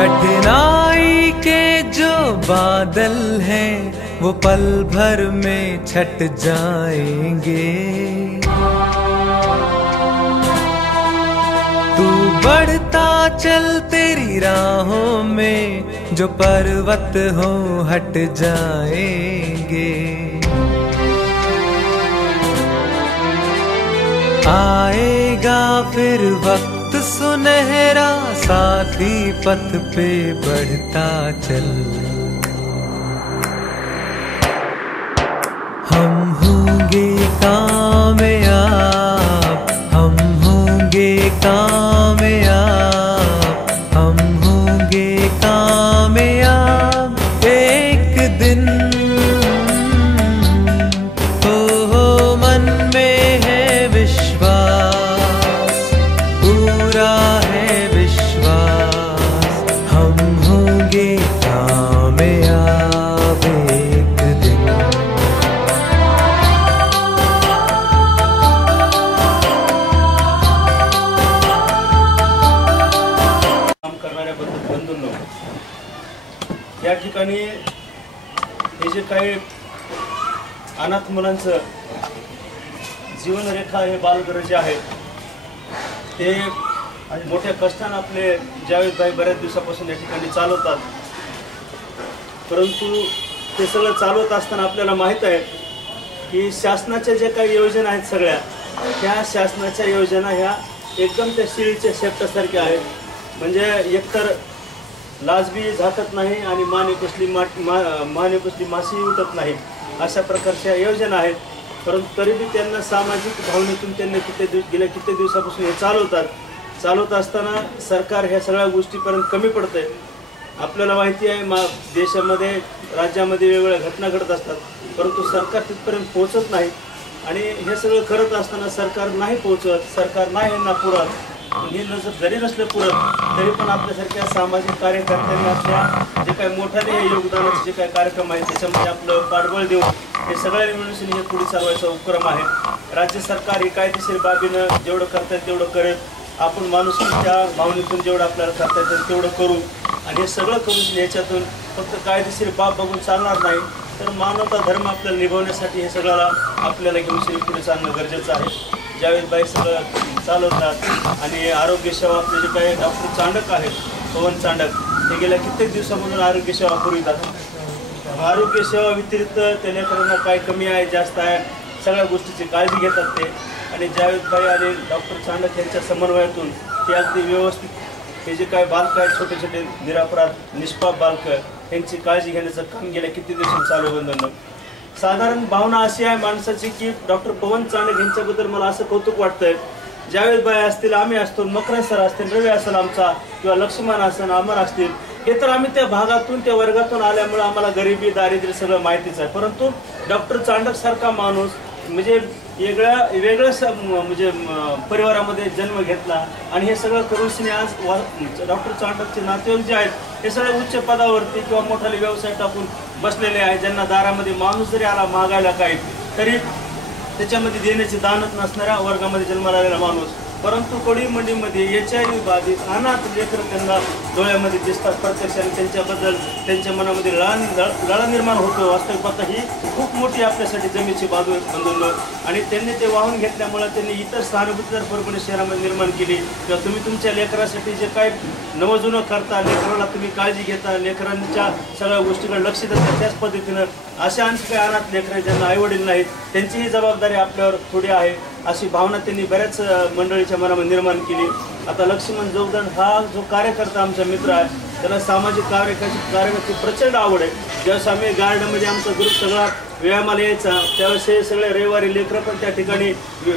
कठिनाई के जो बादल हैं वो पल भर में छट जाएंगे। तू बढ़ता चल, तेरी राहों में जो पर्वत हो हट जाएंगे। आएगा फिर वक्त सुनहरा, साथी पथ पे बढ़ता चल। हम होंगे कामयाब, हम होंगे कामयाब, हम होंगे कामयाब एक दिन। हो मन में है विश्वास, पूरा है विश्वास, हम होंगे कामयाब एक दिन। काम करणाऱ्या बंधूंनो, या ठिकाणी हे जे काही अनाथ मुलांचं जीवनरेखा हे बालगरजे आहेत ते मोठ्या कष्टाने आपले जावेद भाई बऱ्याच दिवसापासून या ठिकाणी चालवतात। परंतु ते सगळं चालवत असताना आपल्याला माहीत आहे की शासनाच्या जे काही योजना आहेत सगळ्या, त्या शासनाच्या योजना ह्या एकदम त्या शिळीच्या शेपटासारख्या आहेत। म्हणजे एकतर लाजबी झाकत नाही आणि माने पुसली माशी उठत नाही, अशा प्रकारच्या योजना आहेत। परंतु तरी बी त्यांना सामाजिक भावनेतून त्यांनी गेल्या किती दिवसापासून हे चालवत असताना सरकार ह्या सगळ्या गोष्टीपर्यंत कमी पडतंय। आपल्याला माहिती आहे देशामध्ये राज्यामध्ये वेगवेगळ्या घटना घडत असतात, परंतु सरकार तिथपर्यंत पोहोचत नाही। आणि हे सगळं करत असताना सरकार नाही पोहोचत, सरकार नाही यांना पुरत। हे जरी नसलं पुरत तरी पण आपल्यासारख्या सामाजिक कार्यकर्त्यांनी आपल्या जे काही मोठ्याने योगदानाचे जे काही कार्यक्रम आहेत त्याच्यामध्ये आपलं पाठबळ देऊन हे सगळ्यांनी मिळून हे पुढे चालवायचा उपक्रम आहे। राज्य सरकार ही कायदेशीर बाबीनं जेवढं करता येईल तेवढं करेल, आपण माणुसकीच्या भावनेतून जेवढं आपल्याला करता येईल तेवढं करू। आणि हे सगळं करून याच्यातून फक्त कायदेशीर बाब बघून चालणार नाही, तर मानवता धर्म आपल्याला निभावण्यासाठी हे सगळ्याला आपल्याला घेऊन पुढे चालणं गरजेचं आहे। जावेद भाई सगळं चालवतात आणि आरोग्य सेवा आपले जे काही डॉक्टर चांडक आहेत, पवन चांडक, हे गेल्या कित्येक दिवसामधून आरोग्य सेवा पुरवितात। आरोग्य सेवा व्यतिरिक्त त्या लेकरांना काय कमी आहे जास्त आहे सगळ्या गोष्टीची काळजी घेतात ते। आणि जावेद भाई आणि डॉक्टर चांडक यांच्या समन्वयातून ते अगदी व्यवस्थित हे जे काय बालक आहेत, छोटे छोटे निरपराध निष्पाप बालक, यांची काळजी घेण्याचं काम गेल्या किती दिवसांनी चालू बंधन। साधारण भावना अशी आहे माणसाची की डॉक्टर पवन चांडक यांच्याबद्दल मला असं कौतुक वाटतंय, जावेद भाई असतील, आम्ही असतो, मकरन सर असतील, रवी असेल आमचा, किंवा लक्ष्मण असेल, अमर असतील, हे तर आम्ही त्या भागातून त्या वर्गातून आल्यामुळे आम्हाला गरिबी दारिद्र्य सगळं माहितीच आहे। परंतु डॉक्टर चांडक सारखा माणूस म्हणजे वेगळ्या म्हणजे परिवारामध्ये जन्म घेतला आणि हे सगळं करून आज डॉक्टर चांडकचे नातेवाईक जे आहेत हे सगळे उच्च पदावरती किंवा मोठाले व्यवसाय टाकून बसलेले आहेत, ज्यांना दारामध्ये माणूस जरी आला मागायला काही तरी त्याच्यामध्ये देण्याची दानत नसणाऱ्या वर्गामध्ये जन्माला आलेला माणूस। परंतु कोळी मंडीमध्ये HIV बाधित अनाथ लेकरं त्यांना डोळ्यामध्ये दिसतात प्रत्यक्षाने, त्यांच्याबद्दल त्यांच्या मनामध्ये लळा निर्माण होतो। वास्तविक पाहता ही खूप मोठी आपल्यासाठी जमेची बाजू बंधूंनो, आणि त्यांनी ते वाहून घेतल्यामुळे त्यांनी इतर सहानुभूती जर परभणी शहरामध्ये निर्माण केली किंवा तुम्ही तुमच्या लेकरासाठी जे काय नवजुनं करता, लेकराला तुम्ही काळजी घेता, लेकरांच्या सगळ्या गोष्टीकडे लक्ष देता, त्याच पद्धतीनं अशा आणखी काही अनाथ लेकरं ज्यांना आईवडील नाहीत त्यांचीही जबाबदारी आपल्यावर थोडी आहे, अशी भावना त्यांनी बऱ्याच मंडळीच्या मनामध्ये निर्माण केली। आता लक्ष्मण जोगदंड हा जो कार्यकर्ता आमचा मित्र आहे, त्याला सामाजिक कार्याची प्रचंड आवड आहे। ज्यावेळेस आम्ही गार्डनमध्ये आमचा ग्रुप सगळा व्यायामाला यायचा त्यावेळेस हे सगळे रविवारी लेकरं पण त्या ठिकाणी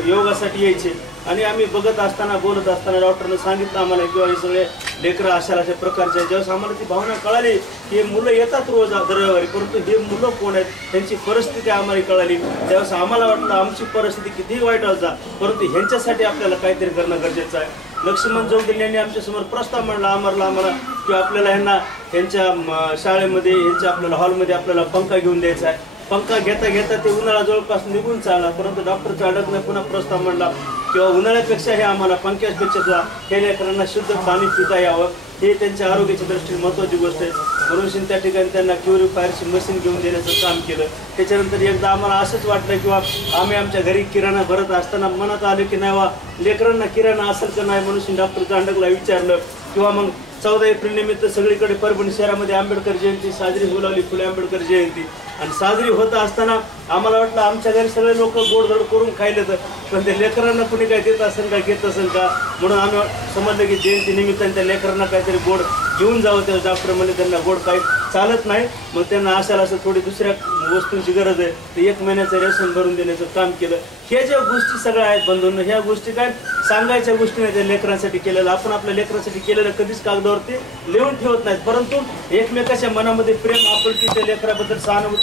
योगासाठी यायचे। आणि आम्ही बघत असताना बोलत असताना डॉक्टरने सांगितलं आम्हाला किंवा हे सगळे लेकरं अशा प्रकारचे, ज्यावेळेस आम्हाला ती भावना कळाली की हे मुलं येतात रोज रविवारी, परंतु हे मुलं कोण आहेत त्यांची परिस्थिती आम्हाला कळाली, त्यावेळेस आम्हाला वाटलं आमची परिस्थिती कितीही वाईट असता परंतु ह्यांच्यासाठी आपल्याला काहीतरी करणं गरजेचं आहे। लक्ष्मण जोगदंड यांनी आमच्यासमोर प्रस्ताव मांडला अमरला किंवा आपल्याला ह्यांना ह्यांच्या शाळेमध्ये ह्यांच्या आपल्याला हॉलमध्ये आपल्याला पंखा घेऊन द्यायचा आहे। पंखा घेता घेता ते उन्हाळा जवळपास निघून चालला, परंतु डॉक्टर चांडकने पुन्हा प्रस्ताव मांडला किंवा उन्हाळ्यापेक्षा हे आम्हाला पंख्यापेक्षा सुद्धा हे लेकरांना शुद्ध पाणी पिता यावं, हे त्यांच्या आरोग्याच्या दृष्टीने महत्त्वाची गोष्ट आहे. म्हणून त्या ठिकाणी त्यांना प्युरिफायरची मशीन घेऊन देण्याचं काम केलं. त्याच्यानंतर एकदा आम्हाला असंच वाटलं किंवा आम्ही आमच्या घरी किराणा भरत असताना मनात आलं की नाही वा लेकरांना किराणा असेल का नाही, म्हणून डॉक्टर चांडकला विचारलं. किंवा मग 14 एप्रिल निमित्त सगळीकडे परभणी शहरामध्ये आंबेडकर जयंती साजरी होऊ लागली, फुले आंबेडकर जयंती. आणि साजरी होत असताना आम्हाला वाटलं आमच्या घरी सगळे लोक गोडधोड करून खायले तर, पण ते लेकरांना कुणी काय देत असेल का घेत असेल का, म्हणून आम्ही समजलं की जयंती निमित्ताने त्या लेकरांना काहीतरी गोड घेऊन जावं. त्या डॉक्टर म्हणजे त्यांना गोड काही चालत नाही, मग त्यांना असायला असं थोडी दुसऱ्या वस्तूंची गरज आहे, तर 1 महिन्याचं रेशन भरून देण्याचं काम केलं. हे ज्या गोष्टी सगळ्या आहेत बंधूंनो, ह्या गोष्टी काय सांगायच्या गोष्टी नाही त्या लेकरांसाठी केलेलं. आपण आपल्या लेकरांसाठी केलेलं कधीच कागदावरती लिहून ठेवत नाहीत, परंतु एकमेकाच्या मनामध्ये प्रेम आपुलकी त्या लेकराबद्दल सहानुभूती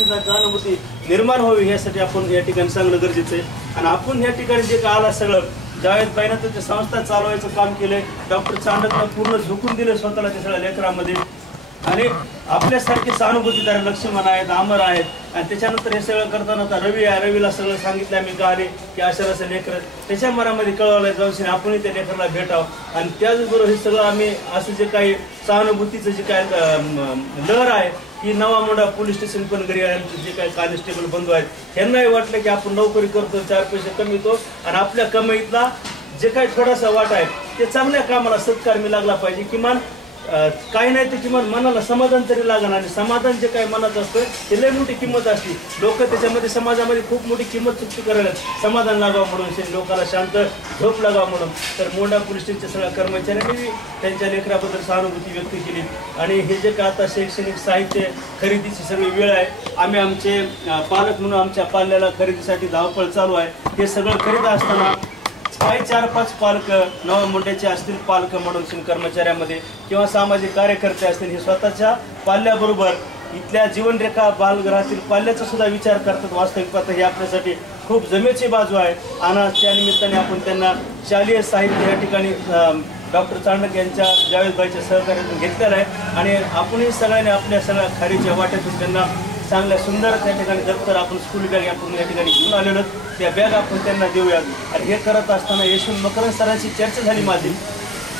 निर्माण व्हावी यासाठी आपण या ठिकाणी सांगणं गरजेचं आहे. आणि आपण या ठिकाणी जे काय आला सगळं जावेदबाईंना तर ते संस्था चालवायचं काम केलंय. डॉक्टर चांडकनं पूर्ण झोकून दिलं स्वतःला त्या सगळ्या लेकरांमध्ये. आणि आपल्यासारखे सहानुभूतीदार लक्ष्मण आहेत, अमर आहेत. आणि त्याच्यानंतर हे सगळं करताना आता रवी आहे, रवीला सगळं सांगितलं आम्ही गाणे की अशा असं लेकर त्याच्या मनामध्ये कळवलं जाऊन आपणही त्या लेकराला भेटावं. आणि त्याचबरोबर हे सगळं आम्ही असं जे काही सहानुभूतीचं जे काय लहर आहे की नवा पोलीस स्टेशन पण घरी आले जे काही कॉन्स्टेबल बंधू आहेत त्यांनाही वाटलं की आपण नोकरी करतो, 4 पैसे कमीतो आणि आपल्या कमाईतला जे काही थोडासा वाटा आहे ते चांगल्या कामाला सत्कारमी लागला पाहिजे. किमान काही नाही तर किमान मनाला समाधान तरी लागणार. आणि समाधान जे काही मनात असतं ते लय मोठी किंमत असते. लोक त्याच्यामध्ये समाजामध्ये खूप मोठी किंमत चुकती करायला समाधान लागावं म्हणून, लोकांना शांत झोप लागावं म्हणून. तर मोंढा पोलीस स्टेशनच्या सगळ्या कर्मचाऱ्यांनी त्यांच्या लेकराबद्दल सहानुभूती व्यक्त केली. आणि हे जे काय आता शैक्षणिक साहित्य खरेदीची सगळी वेळ आहे, आम्ही आमचे पालक म्हणून आमच्या पाल्याला खरेदीसाठी धावपळ चालू आहे. हे सगळं खरेदी असताना काही 4-5 पालक नवा मोंढ्याचे असतील, पालक म्हणून कर्मचाऱ्यामध्ये किंवा सामाजिक कार्यकर्ते असतील, हे स्वतःच्या पाल्याबरोबर इथल्या जीवनरेखा बालगृहातील पाल्याचा सुद्धा विचार करतात. वास्तविक पाहता ही आपल्यासाठी खूप जमेची बाजू आहे. आणि त्या निमित्ताने आपण त्यांना शालेय साहित्य या ठिकाणी डॉक्टर चांडक यांच्या जावेदबाईच्या सहकार्यातून घेतलेलं आहे. आणि आपणही सगळ्यांनी आपल्या सगळ्या खारीच्या वाट्यातून त्यांना चांगल्या सुंदर त्या ठिकाणी दप्तर आपण स्कूल बॅग आपण या ठिकाणी घेऊन आलेलो, त्या बॅग आपण त्यांना देऊयात. आणि हे करत असताना यशवंत मकरंद सरांची चर्चा झाली माझी.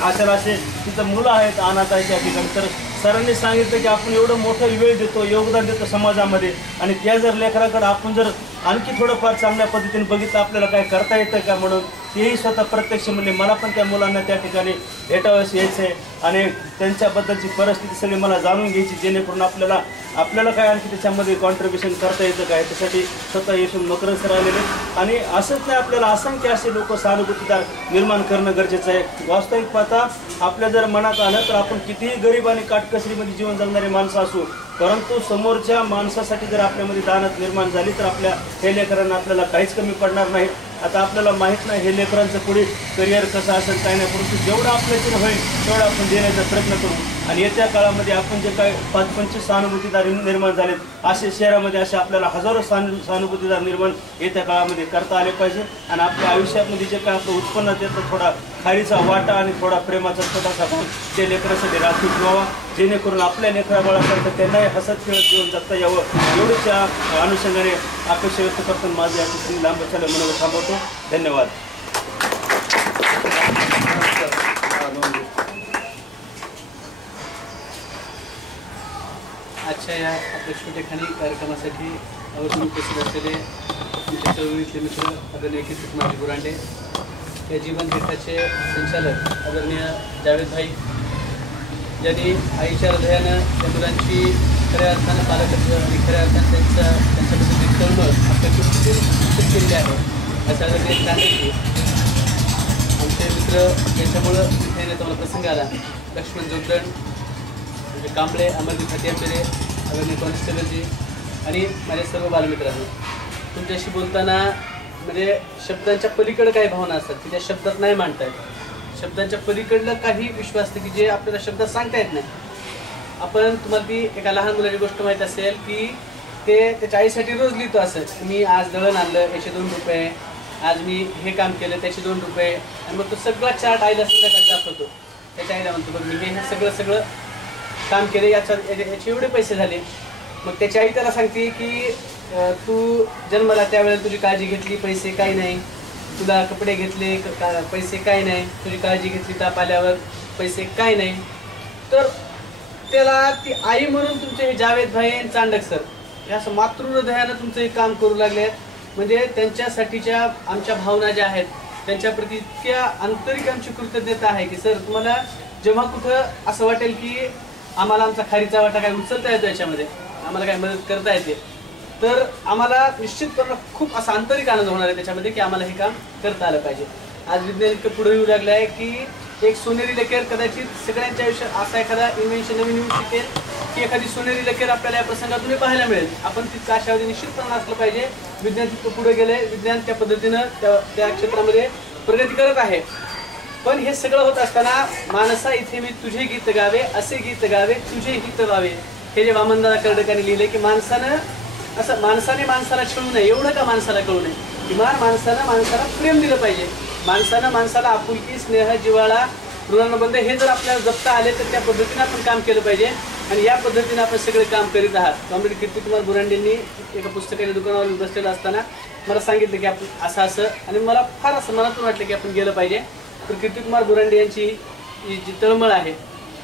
अशाला असे तिथं मुलं आहेत अनाथ आहेत त्या ठिकाणी, तर सरांनी सांगितलं की आपण एवढं मोठं वेळ देतो, योगदान देतो समाजामध्ये, आणि त्या जर लेकराकडे आपण जर आणखी थोडंफार चांगल्या पद्धतीने बघितलं आपल्याला काय करता येतं का म्हणून तेही स्वतः प्रत्यक्ष म्हणले मला पण त्या मुलांना त्या ठिकाणी भेटावंस यायचं आहे. आणि त्यांच्याबद्दलची परिस्थिती सगळी मला जाणून घ्यायची, जेणेकरून आपल्याला काय आणखी त्याच्यामध्ये कॉन्ट्रीब्युशन करता येतं काय, त्यासाठी स्वतः यशवंत मकरंद सर आलेले. आणि असंच नाही, आपल्याला असंख्य असे लोक सहानुभूतीदार निर्माण करणं गरजेचं आहे. वास्तविक पाहता आपल्या जर मनात आलं तर आपण कितीही गरीब आणि काटकसरीमध्ये जीवन जगणारे माणसं असू, परंतु समोरच्या माणसासाठी जर आपल्यामध्ये दानत निर्माण झाली तर आपल्या हे लेकरांना आपल्याला काहीच कमी पडणार नाही. आता आपल्याला माहीत नाही हे लेकरांचं पुढे करिअर कसं असेल काय नाही, परंतु जेवढं आपल्याकडे होईल तेवढं आपण देण्याचा प्रयत्न करू. आणि येत्या काळामध्ये आपण जे काय 5-25 सहानुभूतीदार निर्माण झालेत, असे शहरामध्ये असे आपल्याला हजारो सहानुभूतीदार निर्माण येत्या काळामध्ये करता आले पाहिजे. आणि आपल्या आयुष्यामध्ये जे काय आपलं उत्पन्न त्याचा थोडा खारीचा वाटा आणि थोडा प्रेमाचा छोटासा भाग ते लेकरासाठी राखीव ठेवावा, जेणेकरून आपल्या लेकराबाळासारखं त्यांनाही हसत खेळत जीवन जगता यावं. एवढ्याच्या अनुषंगाने अपेक्षा व्यक्त करताना माझी अपेक्षा लांब झालं म्हणून थांबवतो. धन्यवाद. आजच्या या आपल्या छोटेखानी कार्यक्रमासाठी आवर्जून उपस्थित असलेले आमचे चळवळीतले मित्र आदरणीय कीर्तित माजी बुरांडे, या जीवनगीताचे संचालक आदरणीय जावेदभाई, ज्यांनी आईच्या हृदयानं त्या मुलांची खऱ्या अर्थानं पालकत्व आणि खऱ्या अर्थानं त्यांच्याबद्दल तळमळ आपल्या कुठे केलेली आहे, असं आदरणीय चांडकी आमचे मित्र यांच्यामुळं इथे येण्याचा मला प्रसंग आला. लक्ष्मण जोगदंड, म्हणजे कांबळे, अमरदीप हत्यांबेरे, आदरणीय कॉन्स्टेबलजी आणि माझे सर्व बालमित्रांनो, तुमच्याशी बोलताना म्हणजे शब्दांच्या पलीकडे काही भावना असतात की त्या शब्दात नाही मांडता येत. शब्दांच्या पलीकडलं काही विश्व असतं की जे आपल्याला शब्दात सांगता येत नाही. आपण तुम्हाला ती एका लहान मुलाची गोष्ट माहीत असेल की ते त्याच्या आईसाठी रोज लिहितो असं, मी आज दळण आणलं याचे 2 रुपये, आज मी हे काम केलं त्याचे 2 रुपये, आणि मग तो सगळा चार्ट आईला संध्याकाळी दाखवतो. त्याच्या आईला म्हणतो बघ मी हे सगळं काम केलं, याचे एवढे पैसे झाले. मग त्याची आई त्याला सांगते की तू जन्माला त्यावेळेला तुझी काळजी घेतली, पैसे काही नाही, तुला कपडे घेतले पैसे काय नाही, तुझी काळजी घेतली ताप आल्यावर पैसे काय नाही, तर त्याला ती आई म्हणून तुमचे हे जावेद भाई आणि चांडक सर हे असं मातृहृदयानं तुमचं हे काम करू लागले आहेत. म्हणजे त्यांच्यासाठीच्या आमच्या भावना ज्या आहेत त्यांच्याप्रती इतक्या आंतरिक आमची कृतज्ञता आहे की सर तुम्हाला जेव्हा कुठं असं वाटेल की आम्हाला आमचा खारीचा वाटा काय उचलता येतो याच्यामध्ये, आम्हाला काय मदत करता येते, तर आम्हाला निश्चितपणे खूप असा आंतरिक आनंद होणार आहे त्याच्यामध्ये की आम्हाला हे काम करता आलं पाहिजे. आज विज्ञान इतकं पुढे येऊ लागलं आहे की एक सोनेरी लकेर कदाचित सगळ्यांच्या आयुष्यात असा एखादा इन्व्हेन्शन नवीन येऊ शकेल की एखादी सोनेरी लकेर आपल्याला या प्रसंगातून पाहायला मिळेल. आपण तितकं आशावादी निश्चितपणे असलं पाहिजे. विज्ञान तितकं पुढे गेले, विज्ञान त्या पद्धतीनं त्या क्षेत्रामध्ये प्रगती करत आहे. पण हे सगळं होत असताना माणसा इथे मी तुझे गीत गावे, असे गीत गावे तुझे गीत व्हावे, हे जे वामनदादा कर्डकांनी लिहिले की माणसानं असं माणसाने माणसाला छळू नये. एवढं का माणसाला कळू नये, किमान माणसानं माणसाला प्रेम दिलं पाहिजे, माणसानं माणसाला आपुलकी स्नेह जिव्हाळा ऋणानुबंध हे जर आपल्याला जपता आले तर त्या पद्धतीने आपण काम केलं पाहिजे. आणि या पद्धतीने आपण सगळे काम करीत आहात. कॉम्रेड कीर्तिकुमार बुरांडेंनी एका पुस्तकाच्या दुकानावर बसलेलं असताना मला सांगितलं की आपण असं असं, आणि मला फार असं मनातून वाटलं की आपण गेलं पाहिजे. तर कीर्तिकुमार बुरांडे यांची जी तळमळ आहे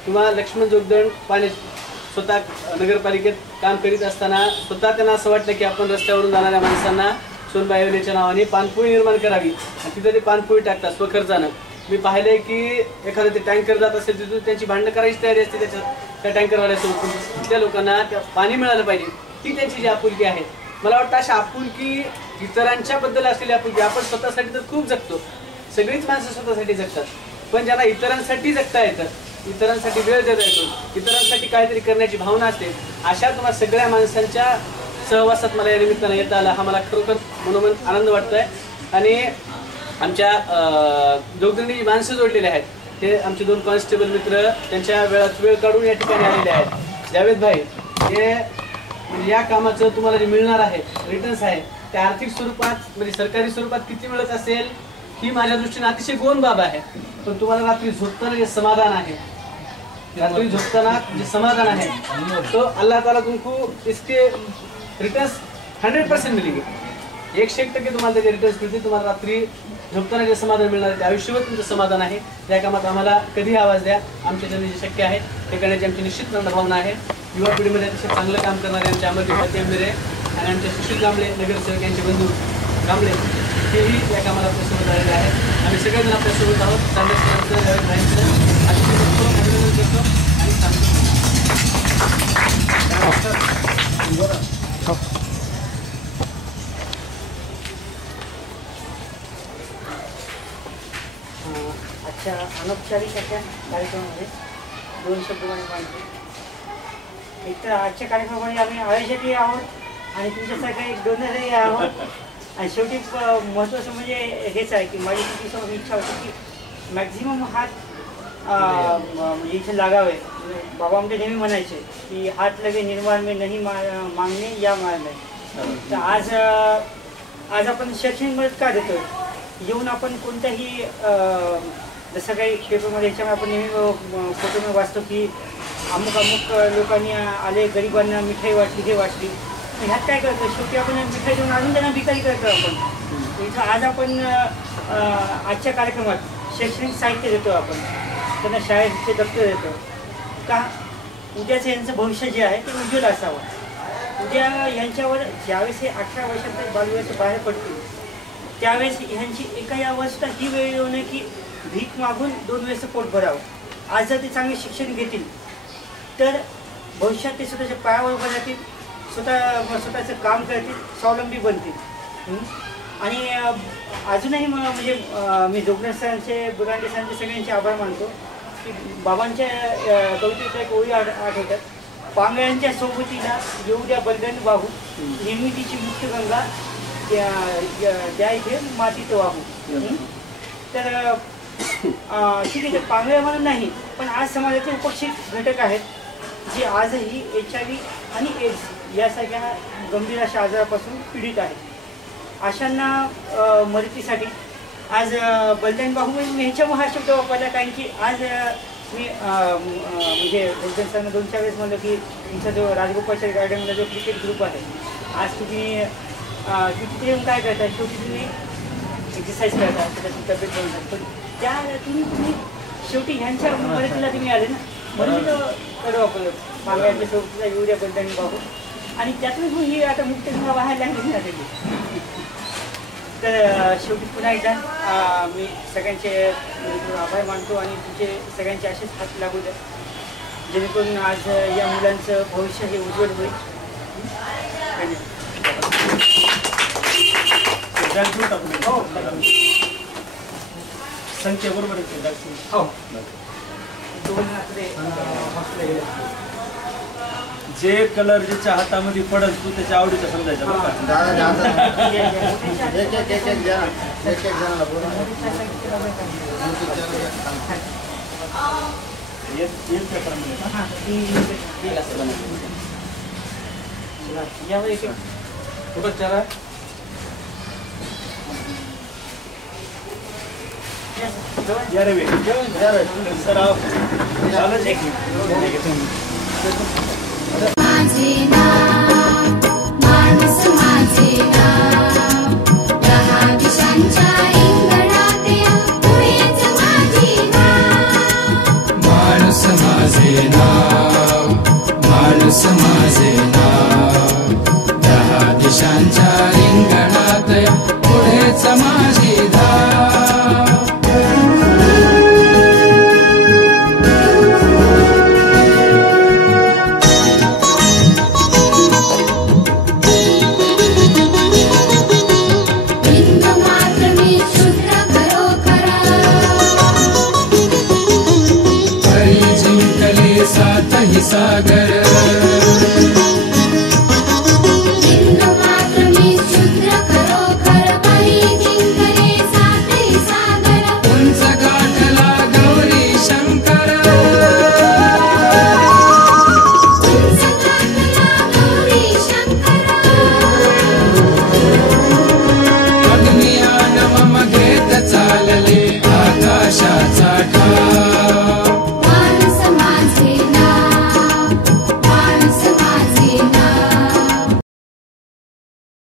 किंवा लक्ष्मण जोगदंड पाणी स्वतः नगरपालिकेत काम करीत असताना स्वतः त्यांना असं वाटलं की आपण रस्त्यावरून जाणाऱ्या माणसांना सोनबाई योजनेच्या नावाने पानपोळी निर्माण करावी आणि तिथं ते पानपोळी टाकतात स्वखर्चानं. मी पाहिलंय की एखादं ते टँकर जात असेल तिथून त्यांची भांडणं करायची तयारी असते त्या टँकरवाल्यासोबत. तिथल्या लोकांना त्या पाणी मिळालं पाहिजे, ही त्यांची जी आपुलकी आहे. मला वाटतं अशा आपुलकी इतरांच्या बद्दल असलेली आपुलकी, आपण स्वतःसाठी तर खूप जगतो, सगळीच माणसं स्वतःसाठी जगतात, पण ज्यांना इतरांसाठी जगता येतं, इतरांसाठी वेळ देता येतो, इतरांसाठी काहीतरी करण्याची भावना असते, अशा तुम्हाला सगळ्या माणसांच्या सहवासात मला या निमित्तानं येता आला, हा मला खरोखर मनोमन आनंद वाटतोय. आणि आमच्या जोगदंडी जी माणसं जोडलेली आहेत ते आमचे 2 कॉन्स्टेबल मित्र त्यांच्या वेळात वेळ काढून या ठिकाणी आलेले आहेत. जावेद भाई हे म्हणजे या कामाचं तुम्हाला जे मिळणार आहे रिटर्न्स आहे ते आर्थिक स्वरूपात म्हणजे सरकारी स्वरूपात किती मिळत असेल ही माझ्या दृष्टीने अतिशय गौण बाब आहे. पण तुम्हाला रात्री झोपताना जे समाधान आहे, रात्री झोपताना जे समाधान आहे तो अल्लाह ताला तुमको इसके रिटर्न्स 100% मिलेंगे. 100% तुम्हाला त्याचे रिटर्न्स मिळतील. तुम्हाला रात्री झोपताना जे समाधान मिळणार आहे ते आयुष्यभर तुमचं समाधान आहे. त्या कामात आम्हाला कधीही आवाज द्या, आमच्या जे शक्य आहे ते करण्याची आमची निश्चित भावना आहे. युवा पिढीमध्ये अतिशय चांगलं काम करणारे आमचे अमरदीप तेंबेरे आणि आमचे सुशील कांबळे नगरसेवक यांचे बंधू कांबळे हेही या कामाला आपल्यासोबत आलेले आहेत. आम्ही सगळेजण आपल्यासोबत आहोत. चांगल्या सरांचं जावेद भाईंचं अभिनंदन करतो आणि सांगतो. आजच्या अनौपचारिक अशा कार्यक्रमामध्ये 2 शब्द मांडतो. एक तर आजच्या कार्यक्रमामध्ये आम्ही आयोजकही आहोत आणि तुमच्यासारखे एक डोनरही आहोत. आणि शेवटी महत्त्वाचं म्हणजे हेच आहे की माझी तुमची इच्छा होती की मॅक्झिमम हात म्हणजे इथे लागावे. बाबा आमचे नेहमी म्हणायचे की हात लगे निर्माण में नाही मागणे या मागणे. तर आज आपण शैक्षणिक मदत का देतोय, येऊन आपण कोणत्याही जसं काही पेपरमध्ये ह्याच्यामुळे आपण नेहमी फोटोमध्ये वाचतो की अमुक लोकांनी आले, गरिबांना मिठाई वाटली, हे वाटली. ह्यात काय करतो, शेवटी आपण मिठाई देऊन अजून त्यांना भिकारी करतो. आपण इथं आज आपण आजच्या कार्यक्रमात शैक्षणिक साहित्य देतो, आपण त्यांना शाळेचे दप्तर देतो का उद्याचं यांचं भविष्य जे आहे ते उज्ज्वल असावं. उद्या यांच्यावर ज्यावेळेस हे 18 वर्षात बालविवाहाच्या बाहेर पडतील त्यावेळेस ह्यांची एकाही अवस्था ही वेळ येऊ नये की भीक मागून 2 वेळेचं पोट भरावं. आज जर ते चांगले शिक्षण घेतील तर भविष्यात ते स्वतःच्या पायावर उभं राहतील, स्वतःचं काम करतील, स्वावलंबी बनतील. आणि अजूनही म्हणजे मी जोगदंड सरांचे, बुरांडे सरांचे सगळ्यांचे आभार मानतो की बाबांच्या कवितेच्या एक ओळी आठवतात. पांगळ्यांच्या सोबतीला येऊ द्या बलदंड वाहू, निर्मितीची मुक्त गंगा त्या इथे मातीत वाहू. तर ठीक आहे, पांगळ्या म्हणून नाही पण आज समाजाचे उपेक्षित घटक आहेत जे आजही HIV आणि एड्स यासारख्या गंभीर अशा आजारापासून पीडित आहेत. अशांना मदतीसाठी आज बलदान बाहू मी ह्याच्यामुळे हा शब्द वापरला कारण की आज मी म्हणजे जोगदंड सरांना 2-4 वेळेस म्हणलं की तुमचा जो राजगोपालच्या गार्डनमधला जो क्रिकेट ग्रुप आहे आज तुम्ही तिथे येऊन काय करताय, शेवटी तुम्ही एक्सरसाइज करता त्याच्यातून तब्येत बनवतात पण त्या तुम्ही शेवटी ह्यांच्या मदतीला तुम्ही आले ना म्हणून मी तो कडू वापरलो मागच्या सोबतीला युरिया बंधन बाबू आणि त्यातून ही आता मुक्त बाहेर लागली ना त्याची तर शेवटी पुन्हा एकदा मी सगळ्यांचे आभार मानतो आणि तुमचे सगळ्यांचे असेच हात लागू द्या जेणेकरून आज या मुलांचं भविष्य हे उज्ज्वल होईल हो संख्या बरोबर हो 2 हॉस्पिटल जे कलर ज्याच्या हातामध्ये पडल तू त्याच्या आवडीचा समजायचा माझे नाव माणूस माझे नाव 10 दिशांच्या रिंगणात पुढेच माझे नाव माणूस माझे नाव माणूस माझे नाव 10 दिशांच्या रिंगणात पुढेच माझी धाव सागर